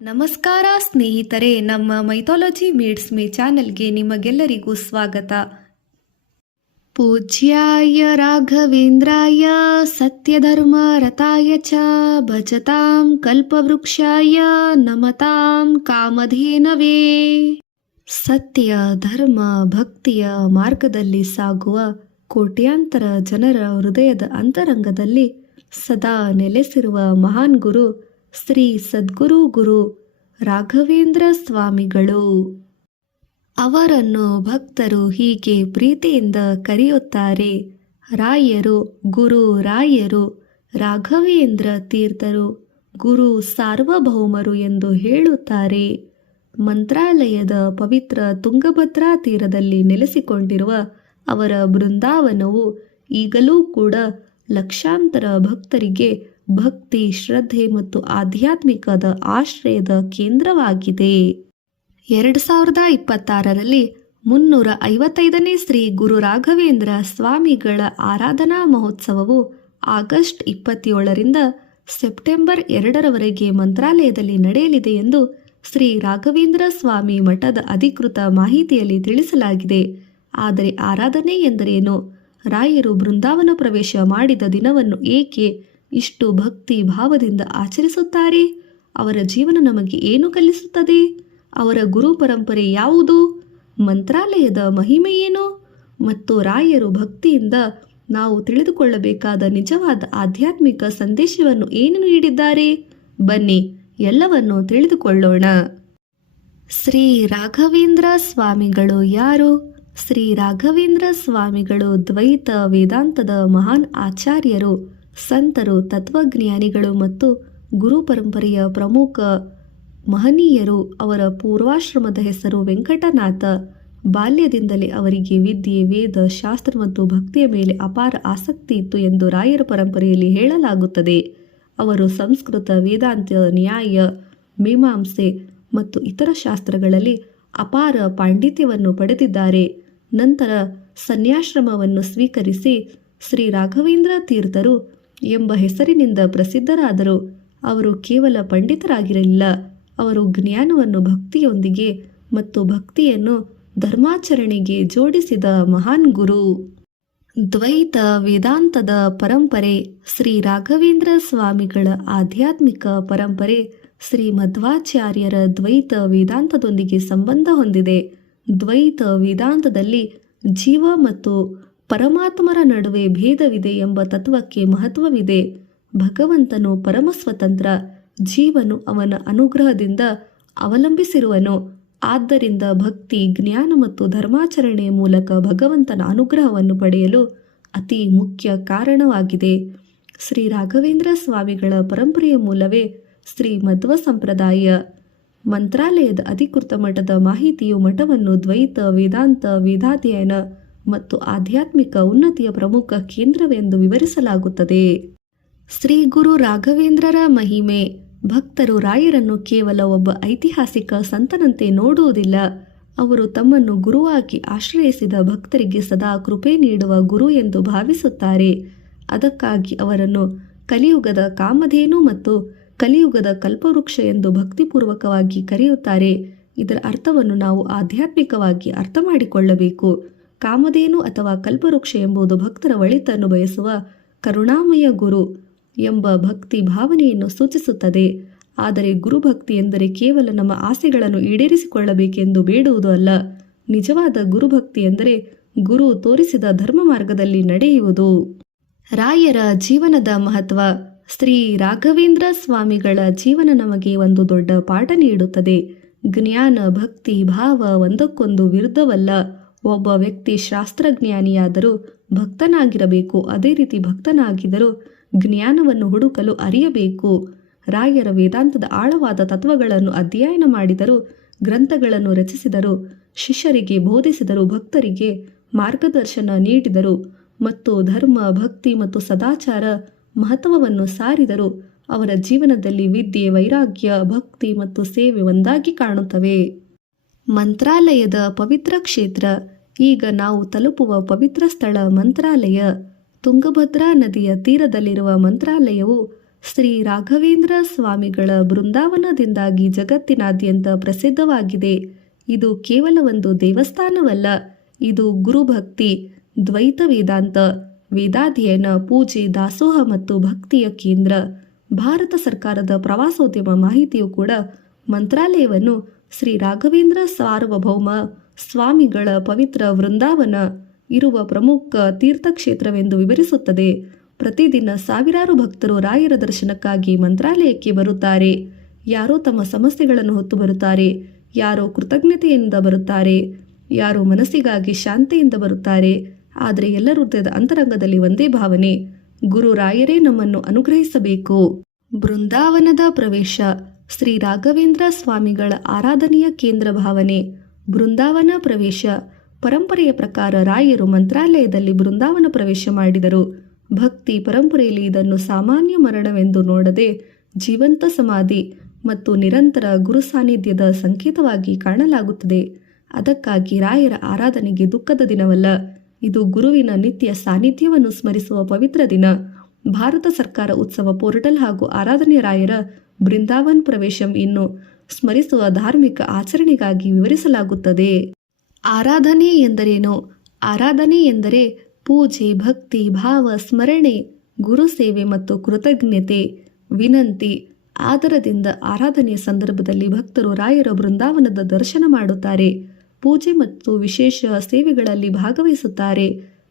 ನಮಸ್ಕಾರ ಸ್ನೇಹಿತರೆ, ನಮ್ಮ ಮೈಥಾಲಜಿ ಮೀಡ್ಸ್ ಮೀ ಚಾನೆಲ್ಗೆ ನಿಮಗೆಲ್ಲರಿಗೂ ಸ್ವಾಗತ. ಪೂಜ್ಯಾಯ ರಾಘವೇಂದ್ರಾಯ ಸತ್ಯಧರ್ಮ ರತಾಯ ಚ ಭಜತಾಂ ಕಲ್ಪವೃಕ್ಷಾಯ ನಮತಾಂ ಕಾಮಧೇನವೇ. ಸತ್ಯ, ಧರ್ಮ, ಭಕ್ತಿಯ ಮಾರ್ಗದಲ್ಲಿ ಸಾಗುವ ಕೋಟ್ಯಾಂತರ ಜನರ ಹೃದಯದ ಅಂತರಂಗದಲ್ಲಿ ಸದಾ ನೆಲೆಸಿರುವ ಮಹಾನ್ ಗುರು ಶ್ರೀ ಸದ್ಗುರು ಗುರು ರಾಘವೇಂದ್ರ ಸ್ವಾಮಿಗಳು. ಅವರನ್ನು ಭಕ್ತರು ಹೀಗೆ ಪ್ರೀತಿಯಿಂದ ಕರೆಯುತ್ತಾರೆ: ರಾಯರು, ಗುರು ರಾಯರು, ರಾಘವೇಂದ್ರ ತೀರ್ಥರು, ಗುರು ಸಾರ್ವಭೌಮರು ಎಂದು ಹೇಳುತ್ತಾರೆ. ಮಂತ್ರಾಲಯದ ಪವಿತ್ರ ತುಂಗಭದ್ರಾ ತೀರದಲ್ಲಿ ನೆಲೆಸಿಕೊಂಡಿರುವ ಅವರ ಬೃಂದಾವನವು ಈಗಲೂ ಕೂಡ ಲಕ್ಷಾಂತರ ಭಕ್ತರಿಗೆ ಭಕ್ತಿ, ಶ್ರದ್ಧೆ ಮತ್ತು ಆಧ್ಯಾತ್ಮಿಕದ ಆಶ್ರಯದ ಕೇಂದ್ರವಾಗಿದೆ. 2026ರಲ್ಲಿ 355ನೇ ಶ್ರೀ ಗುರು ರಾಘವೇಂದ್ರ ಸ್ವಾಮಿಗಳ ಆರಾಧನಾ ಮಹೋತ್ಸವವು ಆಗಸ್ಟ್ 27ರಿಂದ ಸೆಪ್ಟೆಂಬರ್ 2ರವರೆಗೆ ಮಂತ್ರಾಲಯದಲ್ಲಿ ನಡೆಯಲಿದೆ ಎಂದು ಶ್ರೀ ರಾಘವೇಂದ್ರ ಸ್ವಾಮಿ ಮಠದ ಅಧಿಕೃತ ಮಾಹಿತಿಯಲ್ಲಿ ತಿಳಿಸಲಾಗಿದೆ. ಆದರೆ ಆರಾಧನೆ ಎಂದರೇನು? ರಾಯರು ಬೃಂದಾವನ ಪ್ರವೇಶ ಮಾಡಿದ ದಿನವನ್ನು ಏಕೆ ಇಷ್ಟು ಭಕ್ತಿ ಭಾವದಿಂದ ಆಚರಿಸುತ್ತಾರೆ? ಅವರ ಜೀವನ ನಮಗೆ ಏನು ಕಲಿಸುತ್ತದೆ? ಅವರ ಗುರು ಪರಂಪರೆ ಯಾವುದು? ಮಂತ್ರಾಲಯದ ಮಹಿಮೆ ಏನು? ಮತ್ತು ರಾಯರು ಭಕ್ತಿಯಿಂದ ನಾವು ತಿಳಿದುಕೊಳ್ಳಬೇಕಾದ ನಿಜವಾದ ಆಧ್ಯಾತ್ಮಿಕ ಸಂದೇಶವನ್ನು ಏನು ನೀಡಿದ್ದಾರೆ? ಬನ್ನಿ, ಎಲ್ಲವನ್ನು ತಿಳಿದುಕೊಳ್ಳೋಣ. ಶ್ರೀ ರಾಘವೇಂದ್ರ ಸ್ವಾಮಿಗಳು ಯಾರು? ಶ್ರೀ ರಾಘವೇಂದ್ರ ಸ್ವಾಮಿಗಳು ದ್ವೈತ ವೇದಾಂತದ ಮಹಾನ್ ಆಚಾರ್ಯರು, ಸಂತರು, ತತ್ವಜ್ಞಾನಿಗಳು ಮತ್ತು ಗುರು ಪರಂಪರೆಯ ಪ್ರಮುಖ ಮಹನೀಯರು. ಅವರ ಪೂರ್ವಾಶ್ರಮದ ಹೆಸರು ವೆಂಕಟನಾಥ. ಬಾಲ್ಯದಿಂದಲೇ ಅವರಿಗೆ ವಿದ್ಯೆ, ವೇದ, ಶಾಸ್ತ್ರ ಮತ್ತು ಭಕ್ತಿಯ ಮೇಲೆ ಅಪಾರ ಆಸಕ್ತಿ ಇತ್ತು ಎಂದು ರಾಯರ ಪರಂಪರೆಯಲ್ಲಿ ಹೇಳಲಾಗುತ್ತದೆ. ಅವರು ಸಂಸ್ಕೃತ, ವೇದಾಂತ, ನ್ಯಾಯ, ಮೀಮಾಂಸೆ ಮತ್ತು ಇತರ ಶಾಸ್ತ್ರಗಳಲ್ಲಿ ಅಪಾರ ಪಾಂಡಿತ್ಯವನ್ನು ಪಡೆದಿದ್ದಾರೆ. ನಂತರ ಸನ್ಯಾಶ್ರಮವನ್ನು ಸ್ವೀಕರಿಸಿ ಶ್ರೀ ರಾಘವೇಂದ್ರ ತೀರ್ಥರು ಎಂಬ ಹೆಸರಿನಿಂದ ಪ್ರಸಿದ್ಧರಾದರು. ಅವರು ಕೇವಲ ಪಂಡಿತರಾಗಿರಲಿಲ್ಲ, ಅವರು ಜ್ಞಾನವನ್ನು ಭಕ್ತಿಯೊಂದಿಗೆ ಮತ್ತು ಭಕ್ತಿಯನ್ನು ಧರ್ಮಾಚರಣೆಗೆ ಜೋಡಿಸಿದ ಮಹಾನ್ ಗುರು. ದ್ವೈತ ವೇದಾಂತದ ಪರಂಪರೆ. ಶ್ರೀ ರಾಘವೇಂದ್ರ ಸ್ವಾಮಿಗಳ ಆಧ್ಯಾತ್ಮಿಕ ಪರಂಪರೆ ಶ್ರೀ ಮಧ್ವಾಚಾರ್ಯರ ದ್ವೈತ ವೇದಾಂತದೊಂದಿಗೆ ಸಂಬಂಧ ಹೊಂದಿದೆ. ದ್ವೈತ ವೇದಾಂತದಲ್ಲಿ ಜೀವ ಮತ್ತು ಪರಮಾತ್ಮರ ನಡುವೆ ಭೇದವಿದೆ ಎಂಬ ತತ್ವಕ್ಕೆ ಮಹತ್ವವಿದೆ. ಭಗವಂತನು ಪರಮ ಸ್ವತಂತ್ರ, ಜೀವನು ಅವನ ಅನುಗ್ರಹದಿಂದ ಅವಲಂಬಿಸಿರುವನು. ಆದ್ದರಿಂದ ಭಕ್ತಿ, ಜ್ಞಾನ ಮತ್ತು ಧರ್ಮಾಚರಣೆಯ ಮೂಲಕ ಭಗವಂತನ ಅನುಗ್ರಹವನ್ನು ಪಡೆಯಲು ಅತಿ ಮುಖ್ಯ ಕಾರಣವಾಗಿದೆ. ಶ್ರೀ ರಾಘವೇಂದ್ರ ಸ್ವಾಮಿಗಳ ಪರಂಪರೆಯ ಮೂಲವೇ ಶ್ರೀ ಮಧ್ವ ಸಂಪ್ರದಾಯ. ಮಂತ್ರಾಲಯದ ಅಧಿಕೃತ ಮಠದ ಮಾಹಿತಿಯು ಮಠವನ್ನು ದ್ವೈತ ವೇದಾಂತ, ವೇದಾಧ್ಯಯನ ಮತ್ತು ಆಧ್ಯಾತ್ಮಿಕ ಉನ್ನತಿಯ ಪ್ರಮುಖ ಕೇಂದ್ರವೆಂದು ವಿವರಿಸಲಾಗುತ್ತದೆ. ಶ್ರೀ ಗುರು ರಾಘವೇಂದ್ರರ ಮಹಿಮೆ. ಭಕ್ತರು ರಾಯರನ್ನು ಕೇವಲ ಒಬ್ಬ ಐತಿಹಾಸಿಕ ಸಂತನಂತೆ ನೋಡುವುದಿಲ್ಲ. ಅವರು ತಮ್ಮನ್ನು ಗುರುವಾಗಿ ಆಶ್ರಯಿಸಿದ ಭಕ್ತರಿಗೆ ಸದಾ ಕೃಪೆ ನೀಡುವ ಗುರು ಎಂದು ಭಾವಿಸುತ್ತಾರೆ. ಅದಕ್ಕಾಗಿ ಅವರನ್ನು ಕಲಿಯುಗದ ಕಾಮಧೇನು ಮತ್ತು ಕಲಿಯುಗದ ಕಲ್ಪವೃಕ್ಷ ಎಂದು ಭಕ್ತಿಪೂರ್ವಕವಾಗಿ ಕರೆಯುತ್ತಾರೆ. ಇದರ ಅರ್ಥವನ್ನು ನಾವು ಆಧ್ಯಾತ್ಮಿಕವಾಗಿ ಅರ್ಥ ಮಾಡಿಕೊಳ್ಳಬೇಕು. ಕಾಮಧೇನು ಅಥವಾ ಕಲ್ಪವೃಕ್ಷ ಎಂಬುದು ಭಕ್ತರ ಒಳಿತನ್ನು ಬಯಸುವ ಕರುಣಾಮಯ ಗುರು ಎಂಬ ಭಕ್ತಿ ಭಾವನೆಯನ್ನು ಸೂಚಿಸುತ್ತದೆ. ಆದರೆ ಗುರುಭಕ್ತಿ ಎಂದರೆ ಕೇವಲ ನಮ್ಮ ಆಸೆಗಳನ್ನು ಈಡೇರಿಸಿಕೊಳ್ಳಬೇಕೆಂದು ಬೇಡುವುದು ಅಲ್ಲ. ನಿಜವಾದ ಗುರುಭಕ್ತಿ ಎಂದರೆ ಗುರು ತೋರಿಸಿದ ಧರ್ಮ ಮಾರ್ಗದಲ್ಲಿ ನಡೆಯುವುದು. ರಾಯರ ಜೀವನದ ಮಹತ್ವ. ಶ್ರೀ ರಾಘವೇಂದ್ರ ಸ್ವಾಮಿಗಳ ಜೀವನ ನಮಗೆ ಒಂದು ದೊಡ್ಡ ಪಾಠ ನೀಡುತ್ತದೆ. ಜ್ಞಾನ, ಭಕ್ತಿ, ಭಾವ ಒಂದಕ್ಕೊಂದು ವಿರುದ್ಧವಲ್ಲ. ಒಬ್ಬ ವ್ಯಕ್ತಿ ಶಾಸ್ತ್ರಜ್ಞಾನಿಯಾದರೂ ಭಕ್ತನಾಗಿರಬೇಕು. ಅದೇ ರೀತಿ ಭಕ್ತನಾಗಿದ್ದರೂ ಜ್ಞಾನವನ್ನು ಹುಡುಕಲು ಅರಿಯಬೇಕು. ರಾಯರ ವೇದಾಂತದ ಆಳವಾದ ತತ್ವಗಳನ್ನು ಅಧ್ಯಯನ ಮಾಡಿದರು, ಗ್ರಂಥಗಳನ್ನು ರಚಿಸಿದರು, ಶಿಷ್ಯರಿಗೆ ಬೋಧಿಸಿದರು, ಭಕ್ತರಿಗೆ ಮಾರ್ಗದರ್ಶನ ನೀಡಿದರು ಮತ್ತು ಧರ್ಮ, ಭಕ್ತಿ ಮತ್ತು ಸದಾಚಾರ ಮಹತ್ವವನ್ನು ಸಾರಿದರು. ಅವರ ಜೀವನದಲ್ಲಿ ವಿದ್ಯೆ, ವೈರಾಗ್ಯ, ಭಕ್ತಿ ಮತ್ತು ಸೇವೆ ಒಂದಾಗಿ ಕಾಣುತ್ತವೆ. ಮಂತ್ರಾಲಯದ ಪವಿತ್ರ ಕ್ಷೇತ್ರ. ಈಗ ನಾವು ತಲುಪುವ ಪವಿತ್ರ ಸ್ಥಳ ಮಂತ್ರಾಲಯ. ತುಂಗಭದ್ರಾ ನದಿಯ ತೀರದಲ್ಲಿರುವ ಮಂತ್ರಾಲಯವು ಶ್ರೀ ರಾಘವೇಂದ್ರ ಸ್ವಾಮಿಗಳ ಬೃಂದಾವನದಿಂದಾಗಿ ಜಗತ್ತಿನಾದ್ಯಂತ ಪ್ರಸಿದ್ಧವಾಗಿದೆ. ಇದು ಕೇವಲ ಒಂದು ದೇವಸ್ಥಾನವಲ್ಲ, ಇದು ಗುರುಭಕ್ತಿ, ದ್ವೈತ ವೇದಾಂತ, ವೇದಾಧ್ಯಯನ, ಪೂಜೆ, ದಾಸೋಹ ಮತ್ತು ಭಕ್ತಿಯ ಕೇಂದ್ರ. ಭಾರತ ಸರ್ಕಾರದ ಪ್ರವಾಸೋದ್ಯಮ ಮಾಹಿತಿಯು ಕೂಡ ಮಂತ್ರಾಲಯವನ್ನು ಶ್ರೀ ರಾಘವೇಂದ್ರ ಸಾರ್ವಭೌಮ ಸ್ವಾಮಿಗಳ ಪವಿತ್ರ ವೃಂದಾವನ ಇರುವ ಪ್ರಮುಖ ತೀರ್ಥಕ್ಷೇತ್ರವೆಂದು ವಿವರಿಸುತ್ತದೆ. ಪ್ರತಿದಿನ ಸಾವಿರಾರು ಭಕ್ತರು ರಾಯರ ದರ್ಶನಕ್ಕಾಗಿ ಮಂತ್ರಾಲಯಕ್ಕೆ ಬರುತ್ತಾರೆ. ಯಾರೋ ತಮ್ಮ ಸಮಸ್ಯೆಗಳನ್ನು ಹೊತ್ತು ಬರುತ್ತಾರೆ, ಯಾರೋ ಕೃತಜ್ಞತೆಯಿಂದ ಬರುತ್ತಾರೆ, ಯಾರೋ ಮನಸ್ಸಿಗಾಗಿ ಶಾಂತಿಯಿಂದ ಬರುತ್ತಾರೆ. ಆದರೆ ಎಲ್ಲರ ಹೃದಯದ ಅಂತರಂಗದಲ್ಲಿ ಒಂದೇ ಭಾವನೆ, ಗುರು ರಾಯರೇ ನಮ್ಮನ್ನು ಅನುಗ್ರಹಿಸಬೇಕು. ಬೃಂದಾವನದ ಪ್ರವೇಶ. ಶ್ರೀ ರಾಘವೇಂದ್ರ ಸ್ವಾಮಿಗಳ ಆರಾಧನೆಯ ಕೇಂದ್ರ ಭಾವನೆ. ಬೃಂದಾವನ ಪ್ರವೇಶ. ಪರಂಪರೆಯ ಪ್ರಕಾರ ರಾಯರು ಮಂತ್ರಾಲಯದಲ್ಲಿ ಬೃಂದಾವನ ಪ್ರವೇಶ ಮಾಡಿದರು. ಭಕ್ತಿ ಪರಂಪರೆಯಲ್ಲಿ ಇದನ್ನು ಸಾಮಾನ್ಯ ಮರಣವೆಂದು ನೋಡದೆ ಜೀವಂತ ಸಮಾಧಿ ಮತ್ತು ನಿರಂತರ ಗುರು ಸಾನ್ನಿಧ್ಯದ ಸಂಕೇತವಾಗಿ ಕಾಣಲಾಗುತ್ತದೆ. ಅದಕ್ಕಾಗಿ ರಾಯರ ಆರಾಧನೆಗೆ ದುಃಖದ ದಿನವಲ್ಲ, ಇದು ಗುರುವಿನ ನಿತ್ಯ ಸಾನ್ನಿಧ್ಯವನ್ನು ಸ್ಮರಿಸುವ ಪವಿತ್ರ ದಿನ. ಭಾರತ ಸರ್ಕಾರ ಉತ್ಸವ ಪೋರ್ಟಲ್ ಹಾಗೂ ಆರಾಧನೆಯ ರಾಯರ ಬೃಂದಾವನ್ ಪ್ರವೇಶಂ ಇನ್ನು ಸ್ಮರಿಸುವ ಧಾರ್ಮಿಕ ಆಚರಣೆಗಾಗಿ ವಿವರಿಸಲಾಗುತ್ತದೆ. ಆರಾಧನೆ ಎಂದರೇನು? ಆರಾಧನೆ ಎಂದರೆ ಪೂಜೆ, ಭಕ್ತಿ, ಭಾವ, ಸ್ಮರಣೆ, ಗುರು ಸೇವೆ ಮತ್ತು ಕೃತಜ್ಞತೆ, ವಿನಂತಿ, ಆದರದಿಂದ ಆರಾಧನೆಯ ಸಂದರ್ಭದಲ್ಲಿ ಭಕ್ತರು ರಾಯರ ಬೃಂದಾವನದ ದರ್ಶನ ಮಾಡುತ್ತಾರೆ, ಪೂಜೆ ಮತ್ತು ವಿಶೇಷ ಸೇವೆಗಳಲ್ಲಿ ಭಾಗವಹಿಸುತ್ತಾರೆ,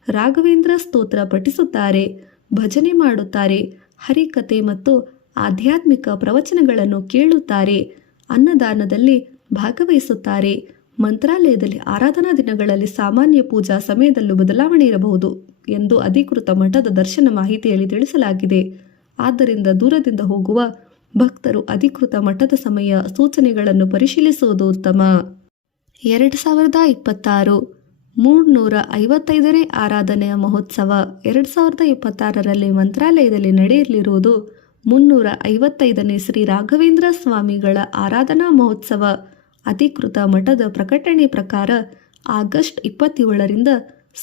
ರಾಘವೇಂದ್ರ ಸ್ತೋತ್ರ ಪಠಿಸುತ್ತಾರೆ, ಭಜನೆ ಮಾಡುತ್ತಾರೆ, ಹರಿಕತೆ ಮತ್ತು ಆಧ್ಯಾತ್ಮಿಕ ಪ್ರವಚನಗಳನ್ನು ಕೇಳುತ್ತಾರೆ, ಅನ್ನದಾನದಲ್ಲಿ ಭಾಗವಹಿಸುತ್ತಾರೆ. ಮಂತ್ರಾಲಯದಲ್ಲಿ ಆರಾಧನಾ ದಿನಗಳಲ್ಲಿ ಸಾಮಾನ್ಯ ಪೂಜಾ ಸಮಯದಲ್ಲೂ ಬದಲಾವಣೆ ಇರಬಹುದು ಎಂದು ಅಧಿಕೃತ ಮಠದ ದರ್ಶನ ಮಾಹಿತಿಯಲ್ಲಿ ತಿಳಿಸಲಾಗಿದೆ. ಆದ್ದರಿಂದ ದೂರದಿಂದ ಹೋಗುವ ಭಕ್ತರು ಅಧಿಕೃತ ಮಠದ ಸಮಯ ಸೂಚನೆಗಳನ್ನು ಪರಿಶೀಲಿಸುವುದು ಉತ್ತಮ. 2026 355ನೇ ಆರಾಧನೆಯ ಮಹೋತ್ಸವ. 2026ರಲ್ಲಿ ಮಂತ್ರಾಲಯದಲ್ಲಿ ನಡೆಯಲಿರುವುದು 355ನೇ ಶ್ರೀ ರಾಘವೇಂದ್ರ ಸ್ವಾಮಿಗಳ ಆರಾಧನಾ ಮಹೋತ್ಸವ. ಅಧಿಕೃತ ಮಠದ ಪ್ರಕಟಣೆ ಪ್ರಕಾರ ಆಗಸ್ಟ್ 27ರಿಂದ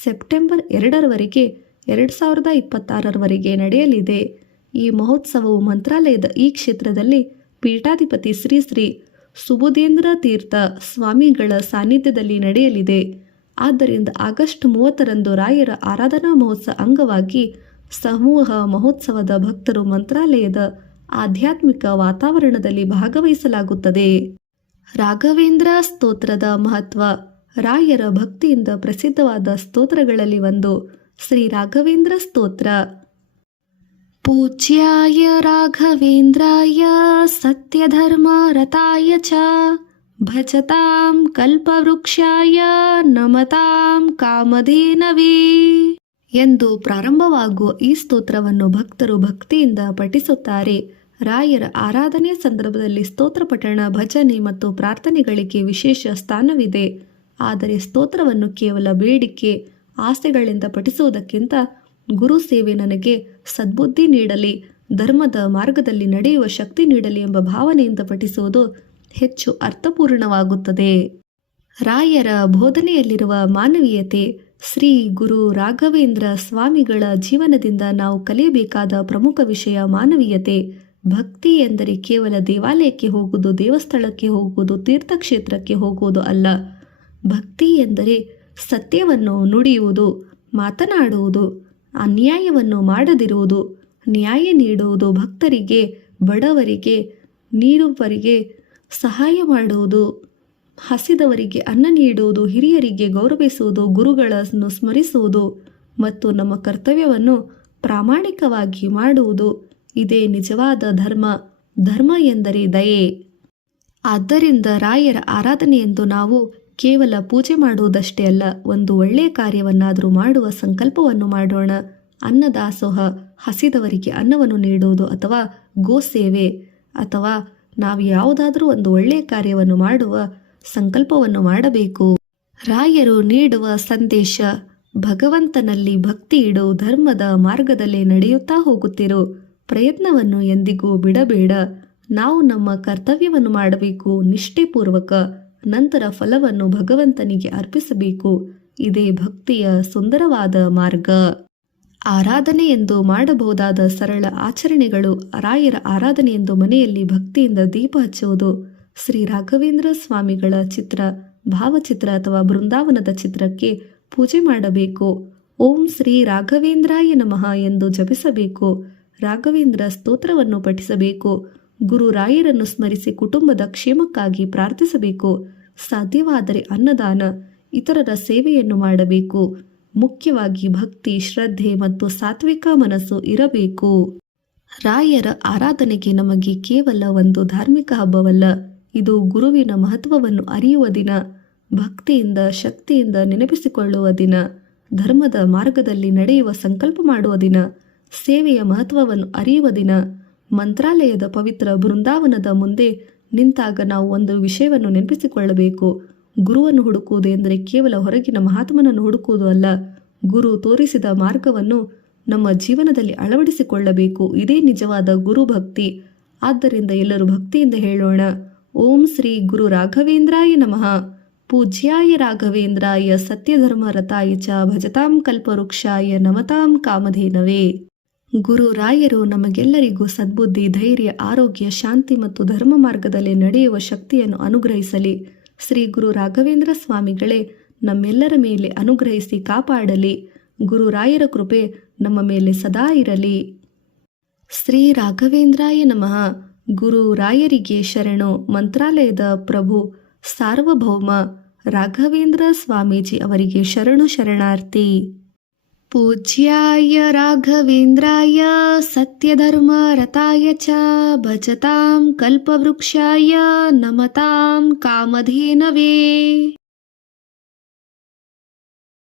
ಸೆಪ್ಟೆಂಬರ್ 2ರವರೆಗೆ 2026ರವರೆಗೆ ನಡೆಯಲಿದೆ. ಈ ಮಹೋತ್ಸವವು ಮಂತ್ರಾಲಯದ ಈ ಕ್ಷೇತ್ರದಲ್ಲಿ ಪೀಠಾಧಿಪತಿ ಶ್ರೀ ಶ್ರೀ ಸುಬುಧೇಂದ್ರ ತೀರ್ಥ ಸ್ವಾಮಿಗಳ ಸಾನ್ನಿಧ್ಯದಲ್ಲಿ ನಡೆಯಲಿದೆ. ಆದ್ದರಿಂದ ಆಗಸ್ಟ್ 30ರಂದು ರಾಯರ ಆರಾಧನಾ ಮಹೋತ್ಸವ ಅಂಗವಾಗಿ ಸಮೂಹ ಮಹೋತ್ಸವದ ಭಕ್ತರು ಮಂತ್ರಾಲಯದ ಆಧ್ಯಾತ್ಮಿಕ ವಾತಾವರಣದಲ್ಲಿ ಭಾಗವಹಿಸಲಾಗುತ್ತದೆ. ರಾಘವೇಂದ್ರ ಸ್ತೋತ್ರದ ಮಹತ್ವ. ರಾಯರ ಭಕ್ತಿಯಿಂದ ಪ್ರಸಿದ್ಧವಾದ ಸ್ತೋತ್ರಗಳಲ್ಲಿ ಒಂದು ಶ್ರೀ ರಾಘವೇಂದ್ರ ಸ್ತೋತ್ರ. ಪೂಜ್ಯಾಯ ರಾಘವೇಂದ್ರಾಯ ಸತ್ಯಧರ್ಮ ರತಾಯ ಚ ಭಜತಾಂ ಕಲ್ಪವೃಕ್ಷಾಯ ನಮತಾಂ ಕಾಮಧೇನವೇ ಎಂದು ಪ್ರಾರಂಭವಾಗುವ ಈ ಸ್ತೋತ್ರವನ್ನು ಭಕ್ತರು ಭಕ್ತಿಯಿಂದ ಪಠಿಸುತ್ತಾರೆ. ರಾಯರ ಆರಾಧನೆಯ ಸಂದರ್ಭದಲ್ಲಿ ಸ್ತೋತ್ರ ಪಠಣ, ಭಜನೆ ಮತ್ತು ಪ್ರಾರ್ಥನೆಗಳಿಗೆ ವಿಶೇಷ ಸ್ಥಾನವಿದೆ. ಆದರೆ ಸ್ತೋತ್ರವನ್ನು ಕೇವಲ ಬೇಡಿಕೆ, ಆಸೆಗಳಿಂದ ಪಠಿಸುವುದಕ್ಕಿಂತ ಗುರು ಸೇವೆ ನನಗೆ ಸದ್ಬುದ್ಧಿ ನೀಡಲಿ, ಧರ್ಮದ ಮಾರ್ಗದಲ್ಲಿ ನಡೆಯುವ ಶಕ್ತಿ ನೀಡಲಿ ಎಂಬ ಭಾವನೆಯಿಂದ ಪಠಿಸುವುದು ಹೆಚ್ಚು ಅರ್ಥಪೂರ್ಣವಾಗುತ್ತದೆ. ರಾಯರ ಬೋಧನೆಯಲ್ಲಿರುವ ಮಾನವೀಯತೆ. ಶ್ರೀ ಗುರು ರಾಘವೇಂದ್ರ ಸ್ವಾಮಿಗಳ ಜೀವನದಿಂದ ನಾವು ಕಲಿಯಬೇಕಾದ ಪ್ರಮುಖ ವಿಷಯ ಮಾನವೀಯತೆ. ಭಕ್ತಿ ಎಂದರೆ ಕೇವಲ ದೇವಾಲಯಕ್ಕೆ ಹೋಗುವುದು, ದೇವಸ್ಥಳಕ್ಕೆ ಹೋಗುವುದು, ತೀರ್ಥಕ್ಷೇತ್ರಕ್ಕೆ ಹೋಗುವುದು ಅಲ್ಲ. ಭಕ್ತಿ ಎಂದರೆ ಸತ್ಯವನ್ನು ನುಡಿಯುವುದು, ಮಾತನಾಡುವುದು, ಅನ್ಯಾಯವನ್ನು ಮಾಡದಿರುವುದು, ನ್ಯಾಯ ನೀಡುವುದು, ಭಕ್ತರಿಗೆ, ಬಡವರಿಗೆ, ನೀಡುವವರಿಗೆ ಸಹಾಯ ಮಾಡುವುದು, ಹಸಿದವರಿಗೆ ಅನ್ನ ನೀಡುವುದು, ಹಿರಿಯರಿಗೆ ಗೌರವಿಸುವುದು, ಗುರುಗಳನ್ನು ಸ್ಮರಿಸುವುದು ಮತ್ತು ನಮ್ಮ ಕರ್ತವ್ಯವನ್ನು ಪ್ರಾಮಾಣಿಕವಾಗಿ ಮಾಡುವುದು. ಇದೇ ನಿಜವಾದ ಧರ್ಮ. ಧರ್ಮ ಎಂದರೆ ದಯೆ. ಆದ್ದರಿಂದ ರಾಯರ ಆರಾಧನೆಯೆಂದು ನಾವು ಕೇವಲ ಪೂಜೆ ಮಾಡುವುದಷ್ಟೇ ಅಲ್ಲ, ಒಂದು ಒಳ್ಳೆಯ ಕಾರ್ಯವನ್ನಾದರೂ ಮಾಡುವ ಸಂಕಲ್ಪವನ್ನು ಮಾಡೋಣ. ಅನ್ನದಾಸೋಹ, ಹಸಿದವರಿಗೆ ಅನ್ನವನ್ನು ನೀಡುವುದು, ಅಥವಾ ಗೋಸೇವೆ, ಅಥವಾ ನಾವು ಯಾವುದಾದರೂ ಒಂದು ಒಳ್ಳೆಯ ಕಾರ್ಯವನ್ನು ಮಾಡುವ ಸಂಕಲ್ಪವನ್ನು ಮಾಡಬೇಕು. ರಾಯರು ನೀಡುವ ಸಂದೇಶ. ಭಗವಂತನಲ್ಲಿ ಭಕ್ತಿ ಇಡು, ಧರ್ಮದ ಮಾರ್ಗದಲ್ಲಿ ನಡೆಯುತ್ತಾ ಹೋಗುತ್ತಿರು, ಪ್ರಯತ್ನವನ್ನು ಎಂದಿಗೂ ಬಿಡಬೇಡ. ನಾವು ನಮ್ಮ ಕರ್ತವ್ಯವನ್ನು ಮಾಡಬೇಕು ನಿಷ್ಠೆಪೂರ್ವಕ, ನಂತರ ಫಲವನ್ನು ಭಗವಂತನಿಗೆ ಅರ್ಪಿಸಬೇಕು. ಇದೇ ಭಕ್ತಿಯ ಸುಂದರವಾದ ಮಾರ್ಗ. ಆರಾಧನೆ ಎಂದು ಮಾಡಬಹುದಾದ ಸರಳ ಆಚರಣೆಗಳು. ರಾಯರ ಆರಾಧನೆ ಎಂದು ಮನೆಯಲ್ಲಿ ಭಕ್ತಿಯಿಂದ ದೀಪ ಹಚ್ಚುವುದು, ಶ್ರೀ ರಾಘವೇಂದ್ರ ಸ್ವಾಮಿಗಳ ಚಿತ್ರ, ಭಾವಚಿತ್ರ ಅಥವಾ ಬೃಂದಾವನದ ಚಿತ್ರಕ್ಕೆ ಪೂಜೆ ಮಾಡಬೇಕು. ಓಂ ಶ್ರೀ ರಾಘವೇಂದ್ರಾಯ ನಮಃ ಎಂದು ಜಪಿಸಬೇಕು. ರಾಘವೇಂದ್ರ ಸ್ತೋತ್ರವನ್ನು ಪಠಿಸಬೇಕು. ಗುರು ರಾಯರನ್ನು ಸ್ಮರಿಸಿ ಕುಟುಂಬದ ಕ್ಷೇಮಕ್ಕಾಗಿ ಪ್ರಾರ್ಥಿಸಬೇಕು. ಸಾಧ್ಯವಾದರೆ ಅನ್ನದಾನ, ಇತರರ ಸೇವೆಯನ್ನು ಮಾಡಬೇಕು. ಮುಖ್ಯವಾಗಿ ಭಕ್ತಿ, ಶ್ರದ್ಧೆ ಮತ್ತು ಸಾತ್ವಿಕ ಮನಸ್ಸು ಇರಬೇಕು. ರಾಯರ ಆರಾಧನೆಗೆ ನಮಗೆ ಕೇವಲ ಒಂದು ಧಾರ್ಮಿಕ ಹಬ್ಬವಲ್ಲ, ಇದು ಗುರುವಿನ ಮಹತ್ವವನ್ನು ಅರಿಯುವ ದಿನ, ಭಕ್ತಿಯಿಂದ ಶಕ್ತಿಯಿಂದ ನೆನಪಿಸಿಕೊಳ್ಳುವ ದಿನ, ಧರ್ಮದ ಮಾರ್ಗದಲ್ಲಿ ನಡೆಯುವ ಸಂಕಲ್ಪ ಮಾಡುವ ದಿನ, ಸೇವೆಯ ಮಹತ್ವವನ್ನು ಅರಿಯುವ ದಿನ. ಮಂತ್ರಾಲಯದ ಪವಿತ್ರ ಬೃಂದಾವನದ ಮುಂದೆ ನಿಂತಾಗ ನಾವು ಒಂದು ವಿಷಯವನ್ನು ನೆನಪಿಸಿಕೊಳ್ಳಬೇಕು. ಗುರುವನ್ನು ಹುಡುಕುವುದು ಎಂದರೆ ಕೇವಲ ಹೊರಗಿನ ಮಹಾತ್ಮನನ್ನು ಹುಡುಕುವುದು ಅಲ್ಲ, ಗುರು ತೋರಿಸಿದ ಮಾರ್ಗವನ್ನು ನಮ್ಮ ಜೀವನದಲ್ಲಿ ಅಳವಡಿಸಿಕೊಳ್ಳಬೇಕು. ಇದೇ ನಿಜವಾದ ಗುರು ಭಕ್ತಿ. ಆದ್ದರಿಂದ ಎಲ್ಲರೂ ಭಕ್ತಿಯಿಂದ ಹೇಳೋಣ, ಓಂ ಶ್ರೀ ಗುರು ರಾಘವೇಂದ್ರಾಯ ನಮಃ. ಪೂಜ್ಯಾಯ ರಾಘವೇಂದ್ರಾಯ ಸತ್ಯಧರ್ಮ ರತಾಯ ಚ ಭಜತಾಂ ಕಲ್ಪವೃಕ್ಷಾಯ ನಮತಾಂ ಕಾಮಧೇನವೇ. ಗುರು ರಾಯರು ನಮಗೆಲ್ಲರಿಗೂ ಸದ್ಬುದ್ಧಿ, ಧೈರ್ಯ, ಆರೋಗ್ಯ, ಶಾಂತಿ ಮತ್ತು ಧರ್ಮ ಮಾರ್ಗದಲ್ಲಿ ನಡೆಯುವ ಶಕ್ತಿಯನ್ನು ಅನುಗ್ರಹಿಸಲಿ. ಶ್ರೀ ಗುರು ರಾಘವೇಂದ್ರ ಸ್ವಾಮಿಗಳೇ ನಮ್ಮೆಲ್ಲರ ಮೇಲೆ ಅನುಗ್ರಹಿಸಿ ಕಾಪಾಡಲಿ. ಗುರು ರಾಯರ ಕೃಪೆ ನಮ್ಮ ಮೇಲೆ ಸದಾ ಇರಲಿ. ಶ್ರೀ ರಾಘವೇಂದ್ರಾಯ ನಮಃ. ಗುರು ರಾಯರಿಗೆ ಶರಣು. ಮಂತ್ರಾಲಯದ ಪ್ರಭು ಸಾರ್ವಭೌಮ ರಾಘವೇಂದ್ರ ಸ್ವಾಮೀಜಿ ಅವರಿಗೆ ಶರಣು ಶರಣಾರ್ಥಿ. ಪೂಜ್ಯಾಯ ರಾಘವೇಂದ್ರಾಯ ಸತ್ಯಧರ್ಮ ರತಾಯ ಚ ಭಜತಾಂ ಕಲ್ಪವೃಕ್ಷಾಯ ನಮತಾಂ ಕಾಮಧೇನವೇ.